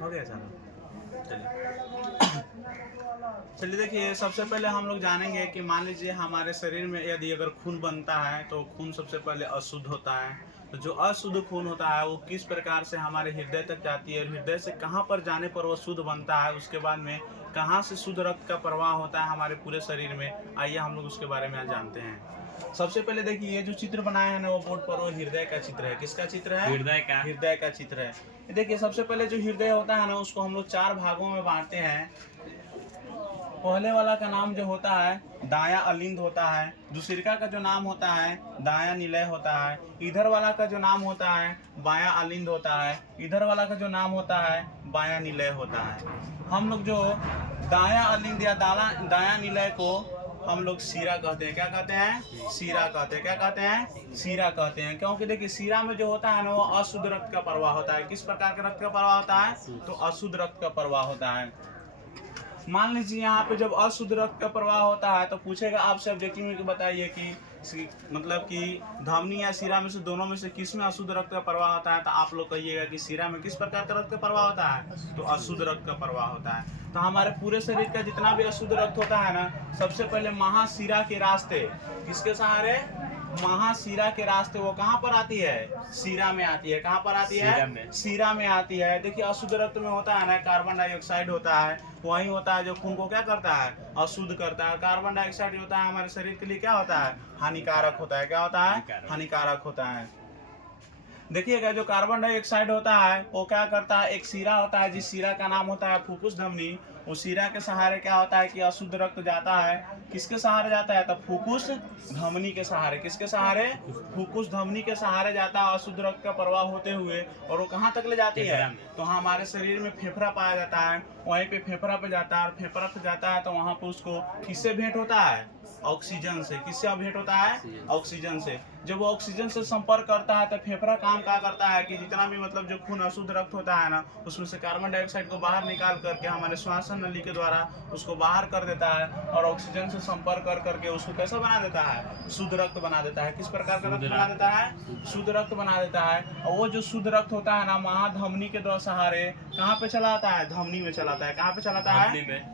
हो गया चलो। चलिए चलिए देखिए, सबसे पहले हम लोग जानेंगे कि मान लीजिए हमारे शरीर में यदि अगर खून बनता है तो खून सबसे पहले अशुद्ध होता है। तो जो अशुद्ध खून होता है वो किस प्रकार से हमारे हृदय तक जाती है और हृदय से कहाँ पर जाने पर वो शुद्ध बनता है, उसके बाद में कहाँ से शुद्ध रक्त का प्रवाह होता है हमारे पूरे शरीर में, आइए हम लोग उसके बारे में आज जानते हैं। सबसे पहले देखिए, ये जो चित्र बनाया है ना वो बोर्ड पर, वो हृदय का चित्र है। किसका चित्र है? हृदय का चित्र है। देखिए, सबसे पहले जो हृदय होता है ना उसको हम लोग 4 भागों में बांटते हैं। पहले वाला का नाम जो होता है दाया अलिंद होता है, दूसरिका का जो नाम होता है दाया निलय होता है, इधर वाला का जो नाम होता है बाया अलिंद होता है, इधर वाला का जो नाम होता है बाया निलय होता है। हम लोग जो दाया अलिंद या दाया निलय को हम लोग सीरा कहते हैं। क्या कहते हैं? सीरा कहते हैं। क्या कहते हैं? सीरा कहते हैं। क्योंकि देखिए, सीरा में जो होता है ना वो अशुद्ध रक्त का प्रवाह होता है। किस प्रकार का रक्त का प्रवाह होता है? तो अशुद्ध रक्त का प्रवाह होता है। मान लीजिए यहाँ पे जब अशुद्ध रक्त का प्रवाह होता है तो पूछेगा आपसे ऑब्जेक्टिव में कि बताइए कि मतलब कि धमनी या सीरा में से दोनों में से किस में अशुद्ध रक्त का प्रवाह होता है, तो आप लोग कहिएगा कि सीरा में। किस प्रकार का रक्त का प्रवाह होता है? तो अशुद्ध रक्त का प्रवाह होता है। तो हमारे पूरे शरीर का जितना भी अशुद्ध रक्त होता है ना, सबसे पहले महाशिरा के रास्ते, किसके सहारे? महाशिरा के रास्ते वो कहाँ पर आती है? सीरा में आती है। कहाँ पर आती है? सीरा में आती है। देखिए, अशुद्ध रक्त में होता है ना कार्बन डाइऑक्साइड होता है, वही होता है जो खून को क्या करता है? अशुद्ध करता है। कार्बन डाइऑक्साइड होता है हमारे शरीर के लिए क्या होता है? हानिकारक होता है। क्या होता है? हानिकारक होता है। देखिएगा, जो कार्बन डाइऑक्साइड होता है वो क्या करता है, एक सीरा होता है जिस सीरा का नाम होता है फुफ्फुस धमनी। उस सीरा के सहारे क्या होता है कि अशुद्ध रक्त जाता है। किसके सहारे जाता है? तो फुफ्फुस धमनी के सहारे। किसके सहारे? फुफ्फुस धमनी के सहारे जाता है अशुद्ध रक्त का प्रवाह होते हुए। और वो कहाँ तक ले जाती है? तो हमारे शरीर में फेफड़ा पाया जाता है, वहीं पे फेफड़ा पे जाता है। और फेफड़ा पे जाता है तो वहाँ पे उसको किससे भेंट होता है? ऑक्सीजन से। किससे भेंट होता है? ऑक्सीजन से। जब वो ऑक्सीजन से संपर्क करता है तो फेफड़ा काम क्या करता है कि जितना भी मतलब जो खून अशुद्ध रक्त होता है ना उसमें से कार्बन डाइऑक्साइड को बाहर निकाल करके हमारे श्वास नली के द्वारा उसको बाहर कर देता है और ऑक्सीजन से संपर्क कर करके उसको कैसा बना देता है? शुद्ध रक्त बना देता है। किस प्रकार का रक्त बना देता है? शुद्ध रक्त बना देता है। और वो जो शुद्ध रक्त होता है ना महाधमनी के द्वारा सहारे कहाँ पे चलाता है? धमनी में चलाता है। कहाँ पे चलाता है?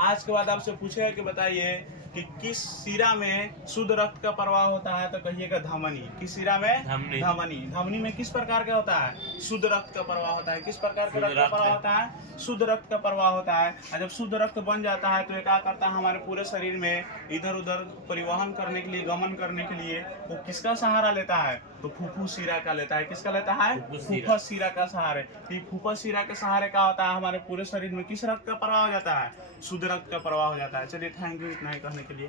आज के बाद आपसे पूछेगा कि बताइए कि किस शिरा में शुद्ध रक्त का प्रवाह होता है, तो कहिएगा धमनी। किस शिरा में? धमनी। धमनी में किस प्रकार का होता है? शुद्ध रक्त का प्रवाह होता है। किस प्रकार का रक्त का प्रवाह होता है? शुद्ध रक्त का प्रवाह होता है। और जब शुद्ध रक्त बन जाता है तो ये क्या करता है हमारे पूरे शरीर में इधर उधर परिवहन करने के लिए, गमन करने के लिए वो किसका सहारा लेता है? तो फुफ्फुस शिरा का लेता है। किसका लेता है? फुफ्फुस शिरा का सहारे। फुफ्फुस शिरा के सहारे क्या होता है हमारे पूरे शरीर में किस रक्त का प्रवाह हो जाता है? शुद्ध रक्त का प्रवाह हो जाता है। चलिए, थैंक यू इतना ही कहने के लिए।